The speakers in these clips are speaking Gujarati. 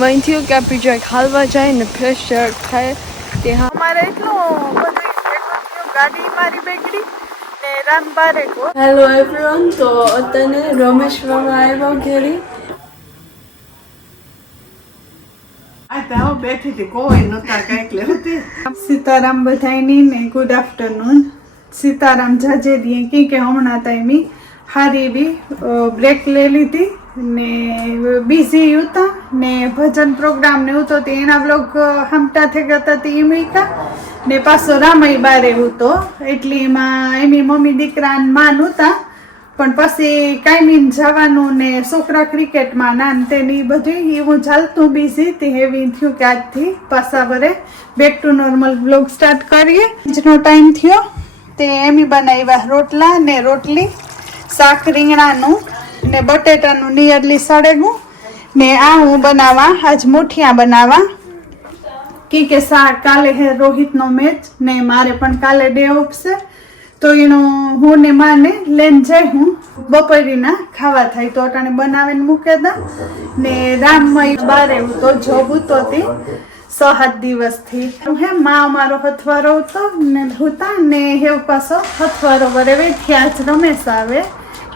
मन थी कि आप जो खालवा जाए ने फ्रेश थाय ते हाँ हमारे એટલો બધું ગાડી મારી બેગડી ને રામ બારે ગો हेलो एवरीवन तो अतने रमेश मामा આવ્યો ઘેરી આ તો બેઠી હતી કોઈ નતા કઈક લેતી સીતારામ બધાયની ને ગુડ આફ્ટરનૂન સીતારામ જાજે દીએ કે હમણાં તાઈમી હારી બી બ્રેક લઈ લીધી ને બિઝી હતા ને ભજન પ્રોગ્રામ ને હતો તે એના વ્લોગ હમતા થઈ ગયા તે ઈમિકા ને પાછો રામઈ બારે હતો એટલે એમાં એની મમ્મી દીકરા માન હતા પણ પછી કાયમીન જવાનું ને છોકરા ક્રિકેટમાં નાન તેની બધી એવું ચાલતું બિઝી તે હેવી થયું કે આજથી પાછા વરે back to normal blog start કરીએ આજનો ટાઈમ થયો તે એમી બનાવ્યા રોટલા ને રોટલી શાક રીંગણાનું ને બટેટાનું નિયરલી સળેગું ને આ હું બનાવવા આજ મુઠિયા બનાવવા કે શાક કાલે હે રોહિતનો મેચ ને મારે પણ કાલે ડે ઓફ છે તો એનો હું ને માને લઈને જઈ હું બપોરીના ખાવા થાય તો અટાણે બનાવીને મૂકે દા ને રામમય બારે તો જોબ ઉતોતી 6-7 દિવસથી હે માં અમારો હથવારો હતો ને હતા ને હે પાછો હથવારો વરે વેઠ્યા જ રમેશ આવે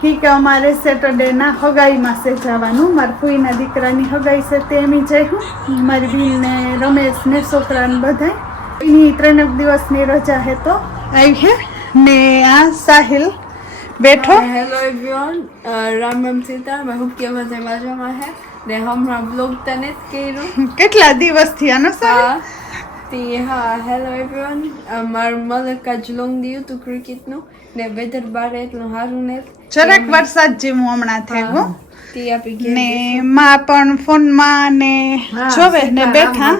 કે અમારે સેટરડેના હગાઈમાં છે જવાનું મારા ફૂઈના દીકરાની હગાઈ છે તે એમ જઈ હું મારી બીન ને રમેશ ને છોકરાને બધા એની 3 દિવસની રજા હે તો આવી હે ને આ સાહિલ બેઠો हेलो एवरीवन राम राम सीता मैं हूँ के मजे मजामा है ने हमारा ब्लॉग तने કર્યું કેટલા દિવસથી આનો સાહિલ તી હા હેલો એવરીવન માર મલક આજ લોંગ દીયું તું ક્રિકેટ નું ને વેધર બારે એટલું સારું ને જરાક વરસાદ જેવું હમણાં થઈ ગયો તી આપી ને માં પણ ફોનમાં ને જોવે ને બેઠા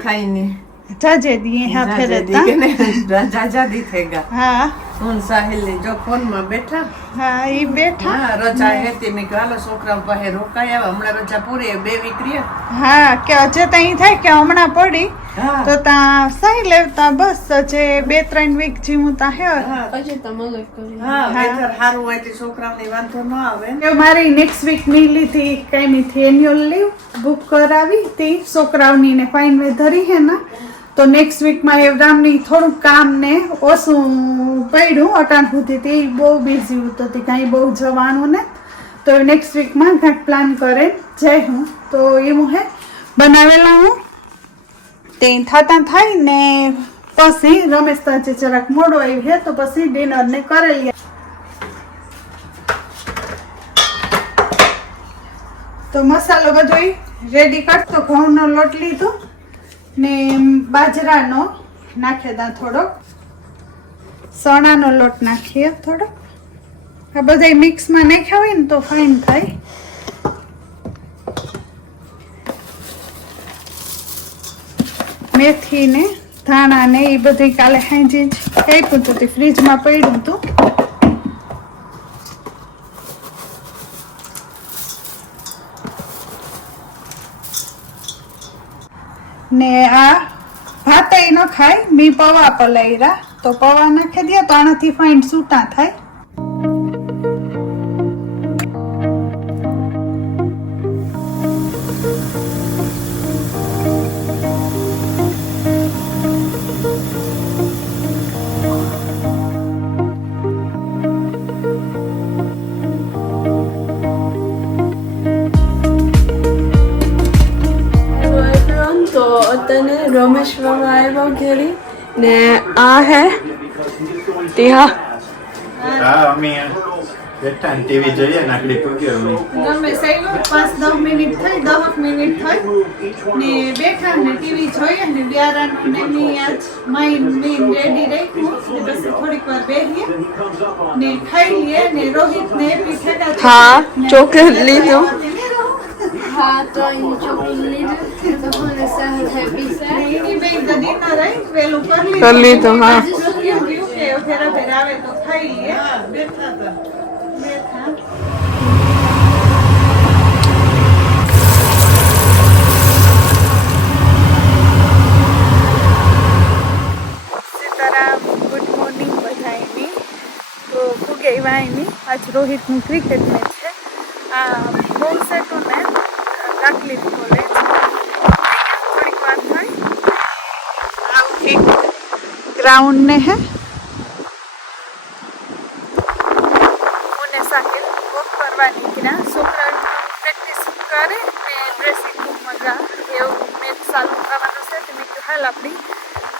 જાજે દીએ હા ફેરતા જાજા દી થઈ ગયા હા સોન સાહિલ ની જો ફોન માં બેઠા હા ઈ બેઠા હા રજા હતી મેં કાલે છોકરા પાસે રોકાયા હમણાં રજા પૂરી 2 વીક રહ્યા હા કે અજે તઈ થાય કે હમણાં પડી તો તા સાહિલ લેવતા બસ અજે 2-3 વીક જીવું તા હે પછી તમે કરી હા વેધર સારું હોય તો છોકરાઓને વાંધો ન આવે કે મારી નેક્સ્ટ વીક ની લીધી કાઈમીથી એન્યુઅલ લીવ બુક કરાવી તે છોકરાઓની ને ફાઇન વેધર હે ના તો નેક્સ્ટ વીકમાં એવરામની થોડુંક કામ ને ઓછું પડ્યું અટાણ સુધી તે બહુ બિઝી હતી કાંઈ બહુ જવાનું ને તો નેક્સ્ટ વીકમાં કાંઈક પ્લાન કરે જઈ હું તો એવું હે બનાવેલા હું તે થતા થાય ને પછી રમેશ તાજે જરાક મોડો આવ્યું હે તો પછી ડિનર ને કરેલી તો મસાલો બધો રેડી કરતો ઘઉંનો લોટ લીધો ને બાજરાનો નાખે દા થોડોક ચણાનો લોટ નાખીએ થોડોક આ બધા મિક્સમાં નાખ્યા હોય ને તો ફાઇન થાય મેથી ને ધાણા ને એ બધું કાલે હાંજી જ આપ્યું હતું ફ્રીજમાં પડ્યું હતું ને આ ભાત ન ખાય મી પૌવા પલાયરા તો પૌવા નાખી દે તો આનાથી ફાઇન સૂટા થાય તને રમેશ મામા આવ્યો ઘેરી ને આ હે તે હા અમે બેઠા ને ટીવી જોઈએ નાકડી પૂગ્યો અમે રમેશ આવ્યો 5-10 મિનિટ થઈ 10 મિનિટ થઈ ને બેઠા ને ટીવી જોઈએ ને બિયારાનું ને મી આજ માઈન રેડી રાખ્યું ને પછી થોડીક વાર બેહીએ ને ખાઈ લઈએ ને રોહિત ને એપી ઠેકા હા ચોકલેટ લીધું હા તો અહીં ચોકલેટ લીધું તો મને સહજ હેપી છે એની બે ડિનર રહી વેલું કરી લીધું હા કે ફેરા ફેરા આવે તો ખાઈ લઈએ બેઠા હતા બેઠા સીતારામ ગુડ મોર્નિંગ બધાની તો ફુગે વાયની આજ રોહિતનું ક્રિકેટ મેચ છે આ હોમ સેટું ને રાખલી કોલેજ ગ્રાઉન્ડ ને હે મને સાહિલ વોક કરવા નીકળ્યા છોકરા પ્રેક્ટિસ કરે ને ડ્રેસિંગ રૂમમાં જા એવું મેચ ચાલુ થવાનું છે તો મેં કીધું હાલ આપણી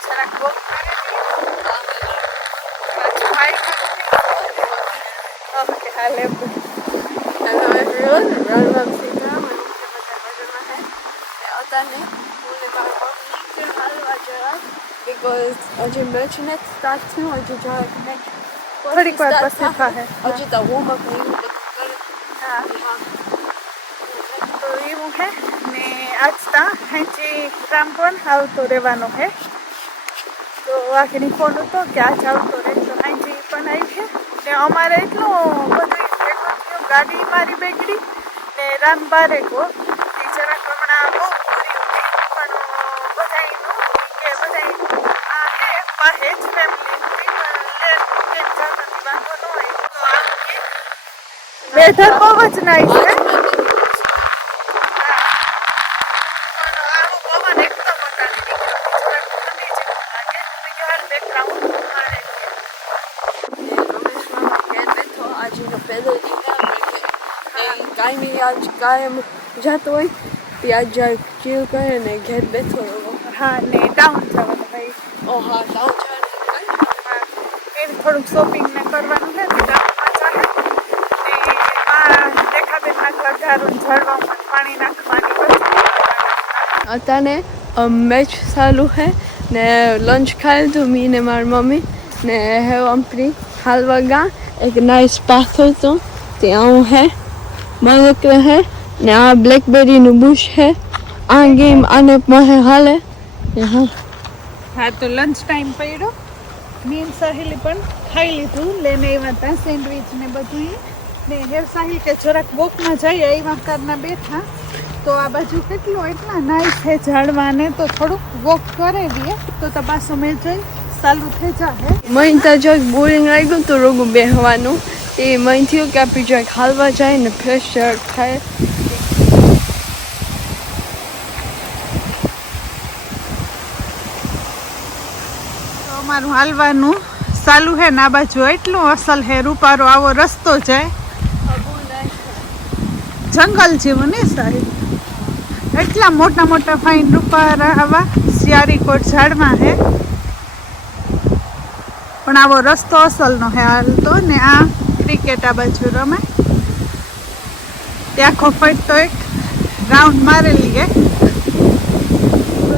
જરાક વોક કરી ઓકે હાલ એમ हेलो एवरीवन राम राम सीता मैं બધા મજામાં હે અતાને મને મારા પગની હાલવા જરા બીકોઝ હજી મેચ ને સ્ટાર્ટ થયું હજી જરાક મેચ થોડીક વાર પછી થાય હજી તો વોર્મ અપ નહીં બધું કરે હા તો એવું હે ને આજ તા હાંજી રામપુર આવતો રહેવાનો હે તો આખરી ફોન હતો કે આજ આવતો રહે તો હાંજી પણ આવી છે ને અમારે એટલું બધું ભેગું થયું ગાડી મારી બેગડી ને રામ બારે ગો એ જરાક હમણાં બહુ પૂરી હતી પણ બધાયનું કે બધાય આ હે પાસે જ ફેમિલી વેધર બહુ જ નાઈસ છે કાયમી આજ કાયમ જતો હોય તે આજ જાય ચીલ કરે ને ઘેર બેઠો એવો હા ને ટાઉન જવાનું ભાઈ ઓ હા ટાઉન જવાનું એ થોડુંક શોપિંગ ને કરવાનું છે ને ટાઉનમાં ચાલે ને આ દેખાબેન ના ઘર ઝાડવામાં પાણી નાખવાની પછી અત્યારે મેચ ચાલુ હે ને લંચ ખાઈ લીધું મી ને મારી મમ્મી ને હે અમપરી હાલવા ગા એક નાઇસ પાથ હતો ત્યાં હે મલક હે ને આ બ્લેકબેરીનું બુશ હે આ ગેમ આને પાસે હાલે હા તો લંચ ટાઈમ પડ્યો મીન સાહિલે પણ ખાઈ લીધું લઈને આવ્યા હતા સેન્ડવિચ ને બધું ને હેર સાહિલ કે જરાક વોકમાં જઈએ આવ્યા કારના બેઠા તો આ બાજુ કેટલું એટલા નાઈસ છે ઝાડવાને તો થોડુંક વોક કરી દઈએ તો પાછું મેં જોઈ ચાલુ થઈ જાય મહિન તો જો બોરિંગ લાગ્યું તો રોગું બેહવાનું એ મહિન થયું કે આપણી જો હાલવા જાય ને ફ્રેશ થાય અમારું હાલવાનું ચાલુ હે ને આ બાજુ એટલું અસલ હે રૂપારો આવો રસ્તો જાય જંગલ જેવું ને સાહેબ એટલા મોટા મોટા ફાઈન રૂપારા આવા સિયારીકોટ ઝાડમાં હે પણ આવો રસ્તો અસલનો હે હાલતો ને આ ક્રિકેટ આ બાજુ રમે ત્યાં ખોફટ તો એક રાઉન્ડ મારેલી હે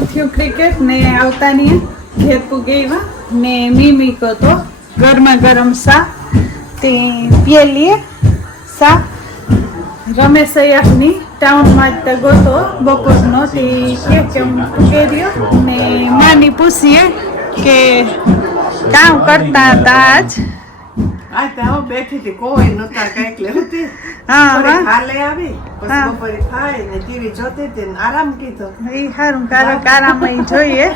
થયું ક્રિકેટ ને આવતાની ઘેર પૂગેવા ને મીમી કો તો ગરમા ગરમ સા તે પીએ લીએ સા રમેશ અય્યરની ટાઉનમાં જ ગોતો બપોરનો તે કે હું પૂગે રહ્યો ને માની પૂછીએ કે કામ કરતા હતા આજ આ ત્યાં બેઠી હતી કોઈ નતા કઈક લેતી હા બપોરે હા ખાલે આવી પછી બપોરે ખાઈ ને ટીવી જોતી હતી ને આરામ કીધો એ સારું કારામય જોઈએ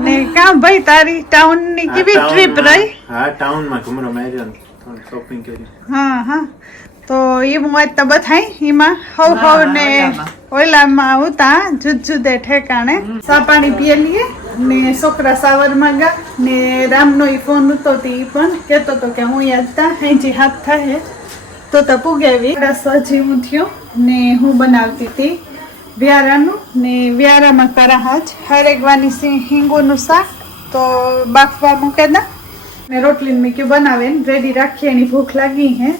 ને કામ ભાઈ તારી ટાઉન ની કેવી ટ્રીપ રહી હા ટાઉન માં ઘુમરો માર્યો ને થોડું શોપિંગ કર્યું હા હા તો એ હું આજ તો બધાય એમાં હવ હવ ને ઓલામાં ઉતા જુદ જુદે ઠેકાણે સા પાણી પીએ લીએ ને છોકરા સાવરમાં ગા ને રામનો ઈ ફોન હતો તે ઈ પણ કહેતો હતો કે હું યાદ તા હેજી હાથ થાય તો પુગાવી સજી હું થયો ને હું બનાવતી હતી વ્યારાનું ને વ્યારામાં કરાહાજ હરેકવાની હિંગોનું શાક તો બાફવા મૂકે દા ને રોટલી મેં ક્યું બનાવે રેડી રાખીએ એની ભૂખ લાગી હે